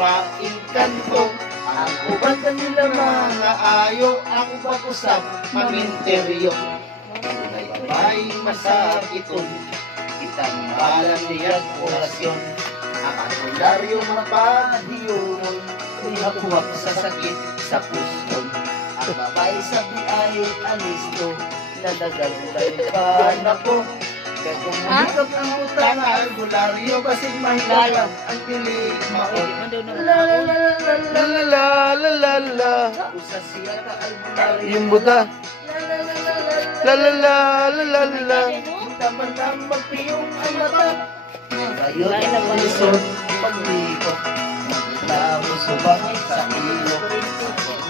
maingkanto. Ang uban kanila mga ayo, ang pag-usap maminteryo. Tunay babay masakiton, kitang mahalan niyang orasyon. Ang albularyo mapadiyon, ihapuhap sa sakit sa puson. Ang babay sa biyay alisto, nadagagulay pa na po. Kaya kung mahirap ang utang na albularyo, basig mahirap ang pilig maon. La la la la la la la la la. Usa siya ka albularyo yung buta. La la la la la la. Taman-taman magpiyong ang mata. Kayo na malisod pag-ikot. Tamo subang sa ilo.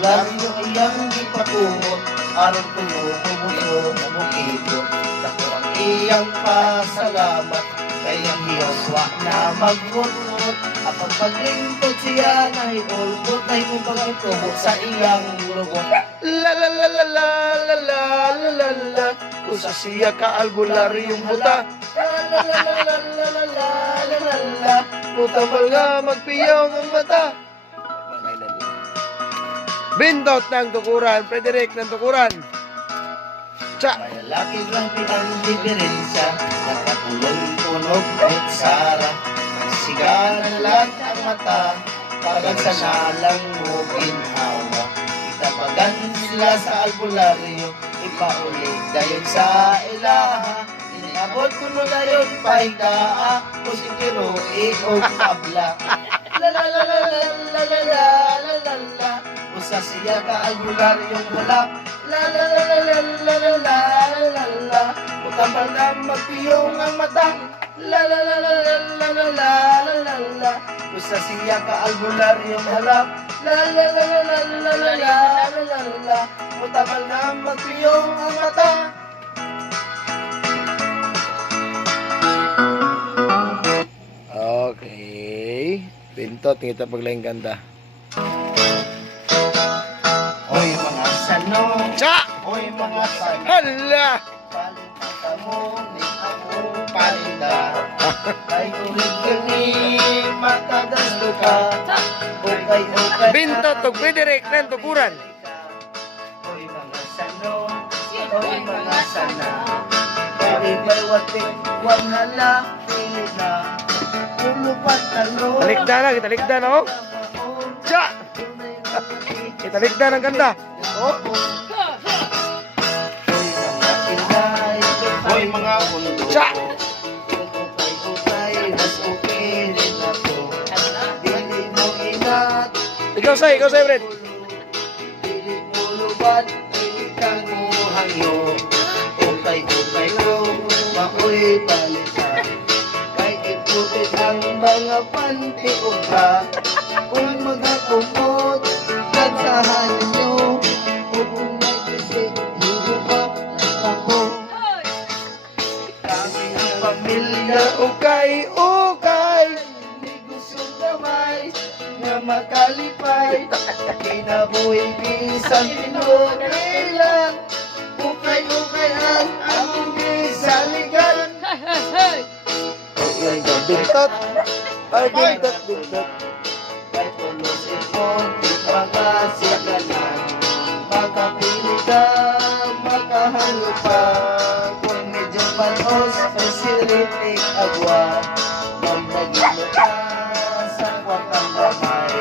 Lagi yung iyang ipatungot. Aron tumutubuyo na mukipot. Dako ang iyang pasalamat. Kayang hiyoswa na magmutmut. Apag paglingkod siya na hibulbot. Na hibubagitubot sa iyang lubot. La la la la la la la la la la. Usa siya ka albularyong buta. La la la la la la la la la la. Mutamal nga magpiyaw ng mata. Bindot ng tukuran, Frederick ng tukuran. Cha! Malalaki lang ang diferensya, nakatulong tunog at sara. Siganan lang ang mata, pagagsanalang mo ginhawa. Itapagan sila sa albularyo, ipaulit dayon sa ilaha. Inabot ko no dayon pahigaa, kusikiro iog tabla. La la la la la la la la la la la. Usa siya ka albularyong bulak. La la la la la la la la la la. Utambal na magpiyong ang mata. La la la la la la la la la la la. Usa siya ka albularyong halap. La la la la la la la la la la la. Utambal na magpiyong ang mata. Okay. Pintot, ngita paglaing ganda. Oy mga sanong, cha! Oy mga sanong, hala! Paling mo ni ako palinda. Ay tulig kani matadaslo ka. Okay, okay. Pintot, tog Frederick, ng tukuran. Oy mga sanong, oy mga sana. Baribay watik, wanhala, pilit na. Talikdan na, kita likdan oh. Cha! Kita likdan ang ganda. Oh. Hoy mga undo. Cha! Ikaw say, Fred. Dili mo lubat, dili kang muhangyo. Ukay ko, maoy palitan. Ipupit ang mga panti-upa. Kung magakumot, nagsahan nyo. Kung nag-isip, hindi pa ako. Kami ang pamilya, ukay-ukay. Hindi gustong gamay na makalipay. Kinabuhi bisang pinulilang. Ukay-ukay ang aming bisaligan. Bintot, ay bintot. Kay pulos ipon, magkasikanan. Makapili ka, makahango pa. Kung medyo panos, facility agwa. Magdagilo ka sa kwatang gamay.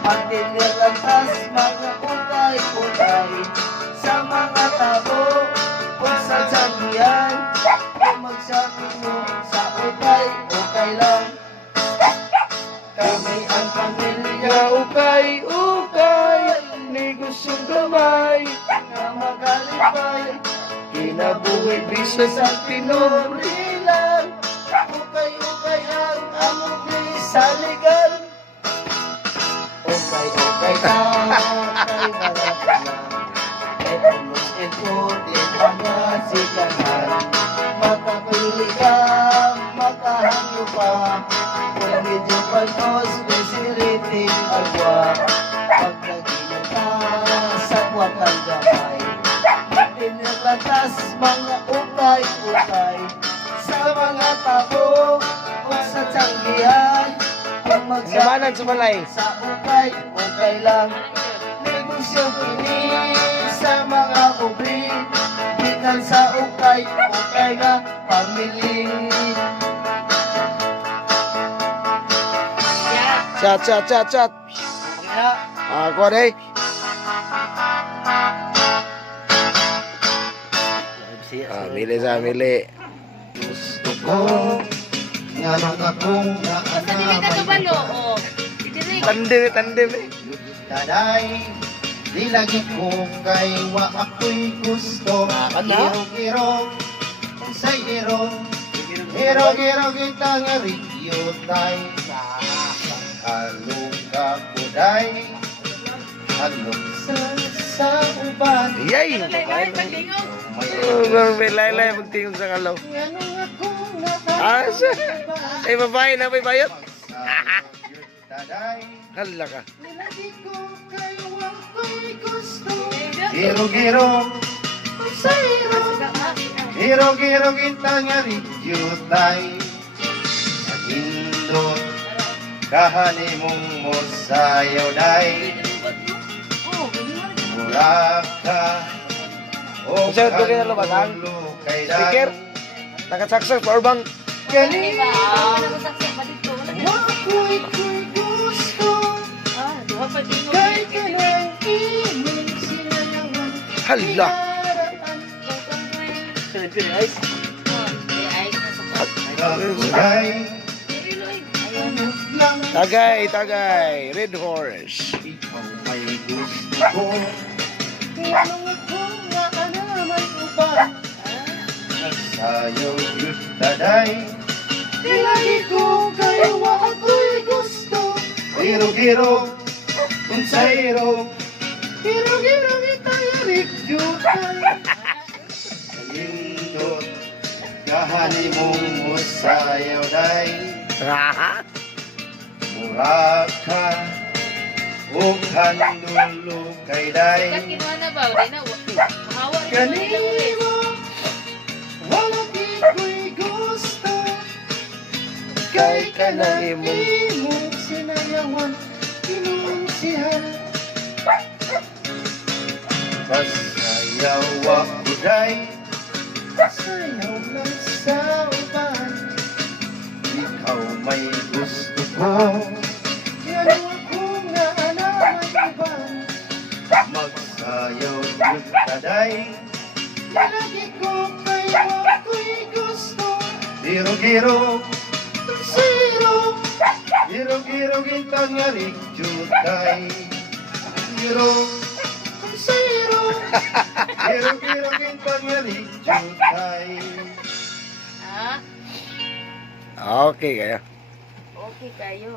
Magtinilantas, mga utay-utay. Sa mga tabo, kung sa sabihan. Kung magsabi mo sa utay, okay lang. Kami ang pamilya, ukay-ukay. Ni gustong gamay na magalipay. Kinabuhi bisas ang pinurilan. Ukay-ukay ang among bisaligan. Okay ka, kay marap na. Kay pulos ipot, mga sikanan. Makapili ka, makahangyo pa. Kung medyo panos, facility agwa. Pag nagino ka sa kwatang gamay. Pinaglatas mga utay-utay. Sa mga tabo o sa tiyanggihan. Kung Lumanan sa balay. Sa ukay, okay lang. Negosyo pili sa mga ubi. Gikan sa ukay, okay nga pamili. Chat. Kaya, Ako day. Mili. gusto ko nga nung akong Basta dili ka kabalo, oh. Dili. Tandem eh. Daday, di lagi ko kay wa ako'y gusto. Irog-irog, unsay irog. Irog-irog kita nga ridyo tay. Alog ka po day. Alog sa uban. Yay! Lain pagtingog. May laylay magtingog sa kalaw. Ganong ako Ah, siya. Ay, babae na may bayot. Daday, Hala ka. nilagi ko kay wa ako'y gusto. Irog-irog, unsay irog. Hirog-hirog kita nga ridyo tay. Sa indot, kahani mong mosayaw day. Mura ka, o Sir, doon kayo lumatan? kay Speaker? Nakasaksak, powerbang. Ganito, Ah, nagusaksak ba dito? wako'y gusto. Duha pa tingog. Kay kanang imong sinayawan. Hala. Kagay, lang Tagay. Red horse. ikaw may gusto ko. Anong ako nga anaman uban? Nagsayaw yun taday. Nilagi ko kayo wa ako'y gusto. Hirog-hirog, unsay hirog. Hirog-hirog itayarik jutay. Kalindot, kahani mong musayaw day. Mura ka, o kandulo kay day. Kat kinuha na ba? Wala na. Mahawa na. Kanimo, wala di ko'y gusto. Kay kanang imong sinayawan, inunsihan. Pasayaw ako day, pasayaw lang sa uban. Ikaw may gusto ko, yan ako nga alam uban. Magsayaw yun kaday, lagi ko kayo ako'y gusto. Hirog-hirog, Hirog-hirog itang nga ridjutay. Hirog, hirog-hirog itang nga ridjutay. Ah, Okay kayo. okay kayo.